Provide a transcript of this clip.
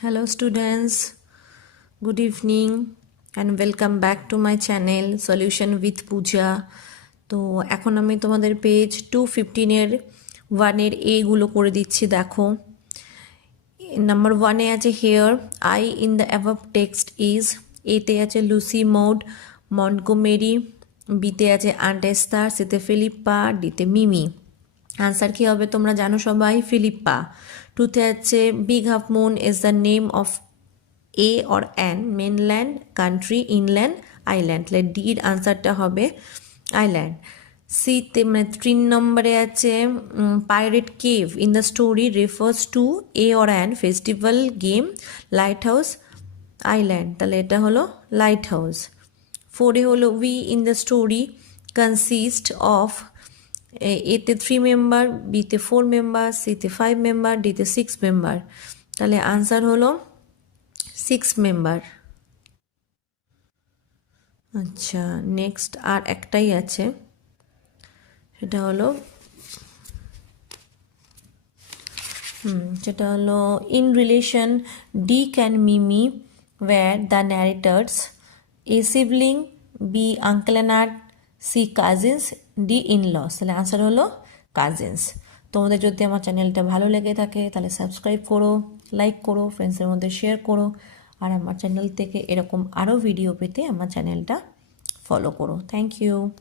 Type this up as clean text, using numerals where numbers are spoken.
Hello students, good evening and welcome back to my channel Solution with Pooja. তো এখন আমি তোমাদের page 215 এর 1 এর এ গুলো করে দিচ্ছি দেখো। নাম্বার 1 এ আছে here I in the above text is, এতে আছে লুসি মৌড মন্টগোমেরি, বিতে আছে আন্ট এস্থার, সিতে ফিলিপ্পা, ডিতে মিমি। আনসার কী হবে তোমরা জানো সবাই, ফিলিপ্পা। টুতে আছে big half moon is the name of a or an mainland country inland island, তাহলে ডির আনসারটা হবে আইল্যান্ড। সিতে মানে 3 নম্বরে আছে pirate cave in the story refers to a or an festival game light house island, তাহলে এটা হলো লাইট হাউস। 4 হলো we in the story consist of, এতে 3 মেম্বার, বিতে 4 মেম্বার, সিতে 5 মেম্বার, ডিতে 6 মেম্বার, তাহলে আনসার হলো 6 মেম্বার। আচ্ছা নেক্সট আর একটাই আছে, সেটা হলো in relation Dick and Mimi were the narrators, A sibling, B uncle and aunt, C cousins, D in laws, তাহলে আনসার হলো কাজিনস। তোমাদের যদি আমার চ্যানেলটা ভালো লেগে থাকে তাহলে সাবস্ক্রাইব করো, লাইক করো, ফ্রেন্ডসের মধ্যে শেয়ার করো, আর আমার চ্যানেল থেকে এরকম আরও ভিডিও পেতে আমার চ্যানেলটা ফলো করো। Thank you.